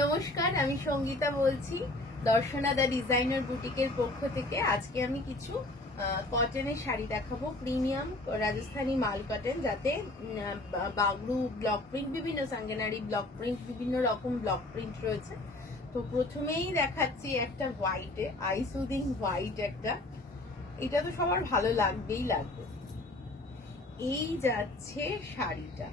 নমস্কার, আমি সঙ্গীতা বলছি দর্শনা দা ডিজাইনার বুটিকের পক্ষ থেকে। আজকে আমি কিছু কটনের শাড়ি দেখাবো, প্রিমিয়াম রাজস্থানী মাল কটন, যাতে বাগড়ু ব্লক প্রিন্ট, বিভিন্ন সাঙ্গেনারি ব্লক প্রিন্ট, বিভিন্ন রকম ব্লক প্রিন্ট রয়েছে। তো প্রথমেই দেখাচ্ছি একটা হোয়াইটে, আই সুদিং হোয়াইট একটা। এটা তো সবার ভালো লাগবেই লাগবে। এই যাচ্ছে শাড়িটা,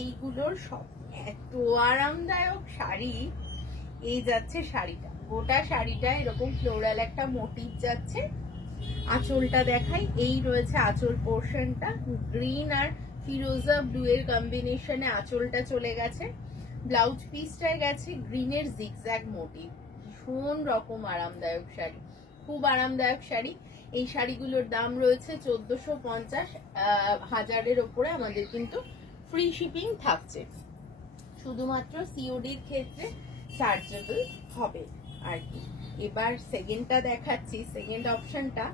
এইগুলোর সব এত আরামদায়ক শাড়ি। এই যাচ্ছে শাড়িটা, গোটা শাড়িটা এরকম ফ্লোরাল একটা মোটিভ যাচ্ছে। আঁচলটা দেখাই, এই রয়েছে আঁচল পোর্শনটা, গ্রিন আর ফিরোজা ব্লু এর কম্বিনেশনে আঁচলটা চলে গেছে। ব্লাউজ পিসটায় গেছে গ্রিনের জিগজ্যাগ মোটিভ। ভীষণ রকম আরামদায়ক শাড়ি, খুব আরামদায়ক শাড়ি। এই শাড়িগুলোর দাম রয়েছে 1450, 1000-এর ওপরে আমাদের কিন্তু ফ্রি শিপিং থাকছে। শুধুমাত্র সিওডির ক্ষেত্রে চার্জেবল হবে আর কি। এবার সেকেন্ডটা দেখাচ্ছি, সেকেন্ড অপশনটা।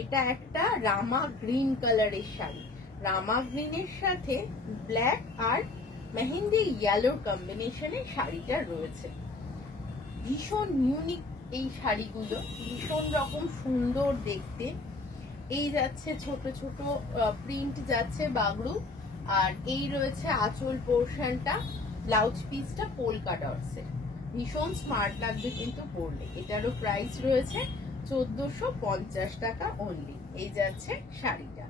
এটা একটা রামা গ্রিন কালারের শাড়ি, রামা গ্রিনের সাথে ব্ল্যাক আর মেহেন্দি ইয়েলোর কম্বিনেশনে শাড়িটা রয়েছে। ভীষণ ইউনিক এই শাড়িগুলো, ভীষণ রকম সুন্দর দেখতে। এই যাচ্ছে ছোট ছোট প্রিন্ট যাচ্ছে বাগড়ু, আর এই রয়েছে আঁচল পোর্শনটা, ব্লাউজ পিসটা পোলকা ডটসের। ভীষণ স্মার্ট লাগবে কিন্তু পরলে। এটারও প্রাইস রয়েছে 1450 টাকা অনলি। এই যাচ্ছে শাড়িটা।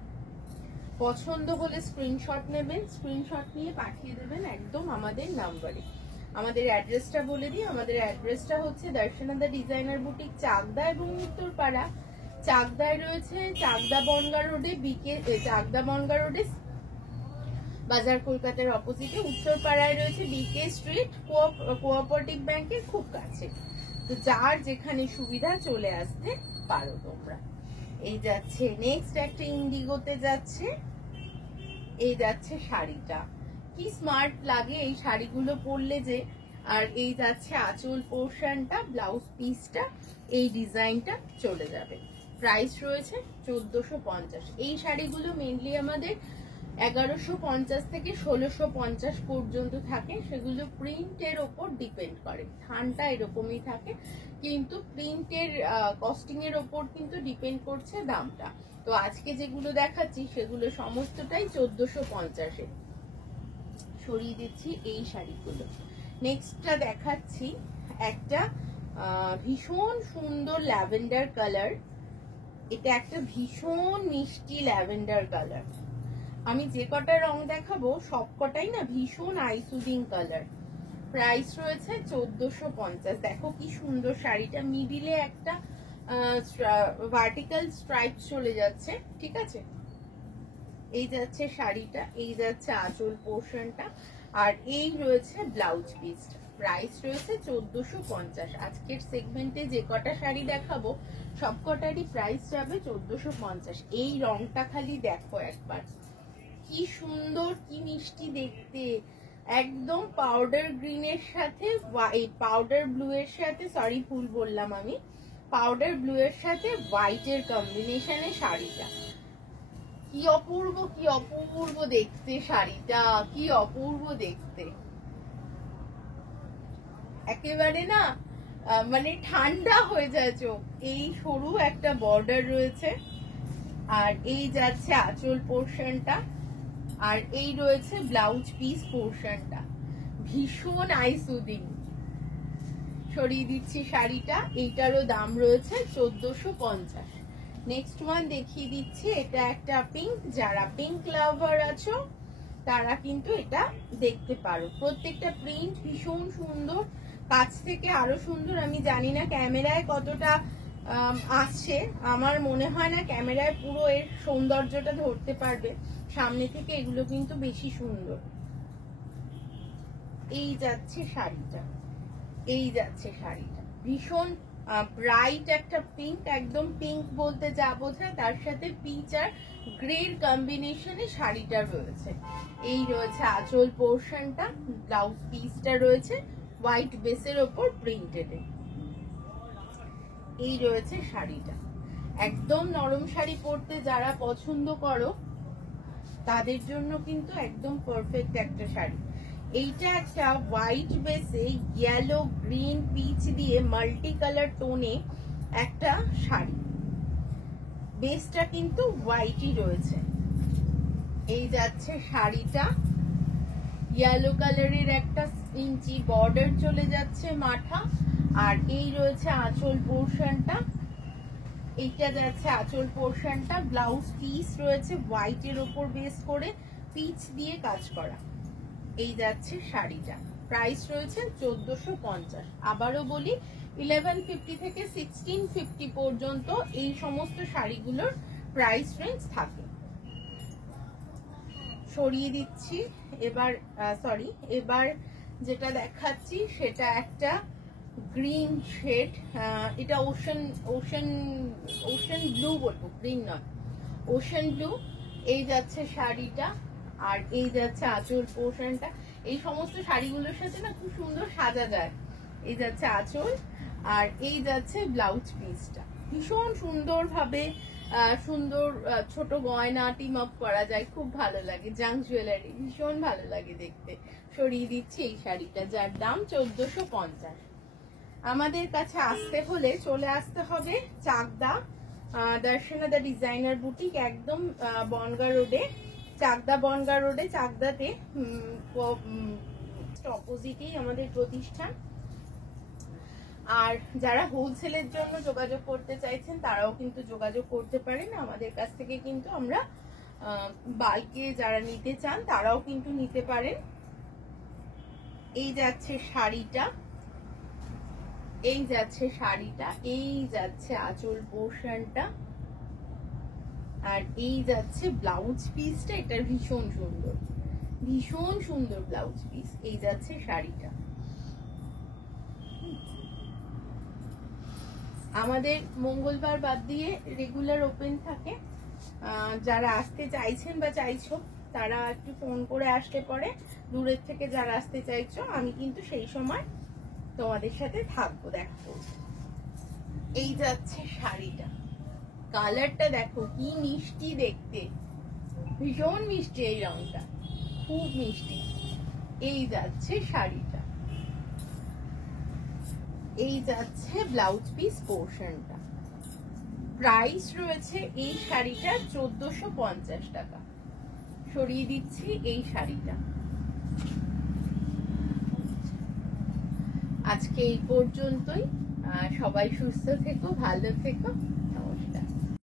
পছন্দ হলে স্ক্রিনশট নেবেন, স্ক্রিনশট নিয়ে পাঠিয়ে দেবেন একদম আমাদের নাম্বারে। আমাদের অ্যাড্রেসটা বলে দিই, আমাদের অ্যাড্রেসটা হচ্ছে দর্শনা দা ডিজাইনার বুটিক, চাকদা এবং উত্তরপাড়া। চাকদায় রয়েছে চাকদা বনগা রোডে, চাকদা বনগা রোডে বাজার কলকাতার অপোজিটে। উত্তরপাড়ায় রয়েছে বিকে স্ট্রিট, কোঅপারেটিভ ব্যাংকের খুব কাছে। তো যার যেখানে সুবিধা চলে আসতে পারো তোমরা। এই যাচ্ছে নেক্সট একটা ইন্ডিগোতে যাচ্ছে, এই যাচ্ছে শাড়িটা। কি স্মার্ট লাগে এই শাড়িগুলো পরলে যে। আর এই যাচ্ছে আঁচল পোর্শনটা, ব্লাউজ পিসটা, এই ডিজাইনটা চলে যাবে। প্রাইস রয়েছে 1450। এই শাড়িগুলো মেনলি আমাদের 1150 থেকে 1650 পর্যন্ত থাকে। সেগুলো প্রিন্টের ওপর ডিপেন্ড করে, থানটা এরকমই থাকে, কিন্তু প্রিন্টের কস্টিং এর ওপর কিন্তু ডিপেন্ড করছে দামটা। তো আজকে যেগুলো দেখাচ্ছি সেগুলো সমস্তটাই 1450-এ। সরিয়ে দিচ্ছি এই শাড়িগুলো। নেক্সটটা দেখাচ্ছি একটা ভীষণ সুন্দর ল্যাভেন্ডার কালার। এটা একটা ভীষণ মিষ্টি ল্যাভেন্ডার কালার। আমি যে কটা রং দেখাবো সব কটাই না ভীষণ আইসুদিং কালার। প্রাইস রয়েছে 1450। দেখো কি সুন্দর শাড়িটা, মিডিলে একটা ভার্টিক্যাল স্ট্রাইপ চলে যাচ্ছে, ঠিক আছে। এই যাচ্ছে শাড়িটা, এই যাচ্ছে আঁচল পোর্শনটা, আর এই রয়েছে ব্লাউজ পিসটা। প্রাইস রয়েছে 1450। আজকের সেগমেন্টে যে কটা শাড়ি দেখাবো সব কটারই প্রাইস যাবে 1450। এই রংটা খালি দেখো একবার, কি সুন্দর, কি মিষ্টি দেখতে। একদম পাউডার গ্রিনের সাথে পাউডার ব্লু এর সাথে, সরি ভুল বললাম আমি, পাউডার ব্লু এর সাথে হোয়াইটের কম্বিনেশনে শাড়িটা। কি অপূর্ব, কি অপূর্ব দেখতে শাড়িটা, কি অপূর্ব দেখতে। একেবারে না মানে ঠান্ডা হয়ে যায় চোখ। এই সরু একটা বর্ডার রয়েছে, আর এই যাচ্ছে আঁচল পোর্শনটা, আর এই রয়েছে ব্লাউজ পিস পোর্শনটা। ভীষণ আইসুদিং। সরিয়ে দিচ্ছি শাড়িটা, এইটারও দাম রয়েছে 1450। নেক্সট ওয়ান দেখিয়ে দিচ্ছি, এটা একটা পিঙ্ক। যারা পিঙ্ক লাভার আছো তারা কিন্তু এটা দেখতে পারো। প্রত্যেকটা প্রিন্ট ভীষণ সুন্দর, কাছ থেকে আরো সুন্দর। আমি জানি না ক্যামেরায় কতটা আসছে, আমার মনে হয় না ক্যামেরায় পুরো এর সৌন্দর্যটা ধরতে পারবে। সামনে থেকে এগুলো কিন্তু বেশি সুন্দর। এই যাচ্ছে শাড়িটা, এই যাচ্ছে শাড়িটা ভীষণ ব্রাইট একটা পিঙ্ক, একদম পিঙ্ক বলতে যা বোঝায় তার সাথে পিচ আর গ্রের কম্বিনেশনে শাড়িটা রয়েছে। এই রয়েছে আঁচল পোর্শনটা, ব্লাউজ পিসটা রয়েছে হোয়াইট বেসের ওপর প্রিন্টেড। এই রয়েছে শাড়িটা। একদম নরম শাড়ি পরতে যারা পছন্দ করো তাদের জন্য কিন্তু একদম পারফেক্ট একটা শাড়ি। এইটা একটা হোয়াইট বেসে ইয়েলো গ্রিন পিচ দিয়ে মাল্টি কালার টোনে একটা শাড়ি, বেসটা কিন্তু হোয়াইটই রয়েছে। এই যাচ্ছে শাড়িটা, ইয়েলো কালারের একটা ইঞ্চি বর্ডার চলে যাচ্ছে মাথা, আর এই রয়েছে আঁচল পোর্শনটা, এইটা যাচ্ছে আঁচল পোর্শনটা। ব্লাউজ পিস রয়েছে হোয়াইটের ওপর বেস করে পিচ দিয়ে কাজ করা। এই যাচ্ছে শাড়িটা, প্রাইস রয়েছে 1450। আবারও বলি 1150 থেকে 1650 পর্যন্ত এই সমস্ত শাড়িগুলোর প্রাইস রেঞ্জ থাকে। সরিয়ে দিচ্ছি এবার, এবার যেটা দেখাচ্ছি সেটা একটা গ্রিন শেড, এটা ওশান ব্লু বলবো, গ্রিন নয়, ওশান ব্লু। এই যাচ্ছে শাড়িটা, আর এই যাচ্ছে আঁচল পোর্শনটা। এই সমস্ত শাড়িগুলোর সাথে না খুব সুন্দর সাজা যায়। এই যাচ্ছে আঁচল, আর এই যাচ্ছে ব্লাউজ পিসটা। ভীষণ সুন্দর ভাবে সুন্দর ছোট গয়না টিম আপ করা যায়, খুব ভালো লাগে। জাঙ্ক জুয়েলারি ভীষণ ভালো লাগে দেখতে। সরিয়ে দিচ্ছি এই শাড়িটা, যার দাম 1450। আমাদের কাছে আসতে হলে চলে আসতে হবে চাকদা দর্শনা দা ডিজাইনার বুটিক, একদম বনগা রোডে, চাকদা বনগা রোডে, চাকদাতে অপোজিটেই আমাদের প্রতিষ্ঠান। আর যারা হোলসেলের জন্য যোগাযোগ করতে চাইছেন তারাও কিন্তু যোগাযোগ করতে পারেন আমাদের কাছ থেকে, কিন্তু আমরা বাল্কে যারা নিতে চান তারাও কিন্তু নিতে পারেন। এই যাচ্ছে শাড়িটা, এই যাচ্ছে শাড়িটা, এই যাচ্ছে আঁচল পোর্শনটা, আর এই যাচ্ছে ব্লাউজ পিসটা। এটা ভীষণ সুন্দর, ভীষণ সুন্দর ব্লাউজ পিস। এই যাচ্ছে শাড়িটা। আমাদের মঙ্গলবার বাদ দিয়ে রেগুলার ওপেন থাকে। যারা আসতে চাইছেন বা চাইছো তারা একটু ফোন করে আসলে পরে, দূরের থেকে যারা আসতে চাইছো আমি কিন্তু সেই সময় তোমাদের সাথে থাকবো, দেখা করবো। এই যাচ্ছে শাড়িটা, কালারটা দেখো কি মিষ্টি দেখতে, ভীষণ মিষ্টি এই রংটা, খুব মিষ্টি। এই যাচ্ছে শাড়িটা, এই যাচ্ছে ব্লাউজ পিস পোর্শনটা। প্রাইস রয়েছে এই শাড়িটার 1450 টাকা। সরিয়ে দিচ্ছি এই শাড়িটা। আজকে এই পর্যন্তই। সবাই সুস্থ থেকো, ভালো থেকো।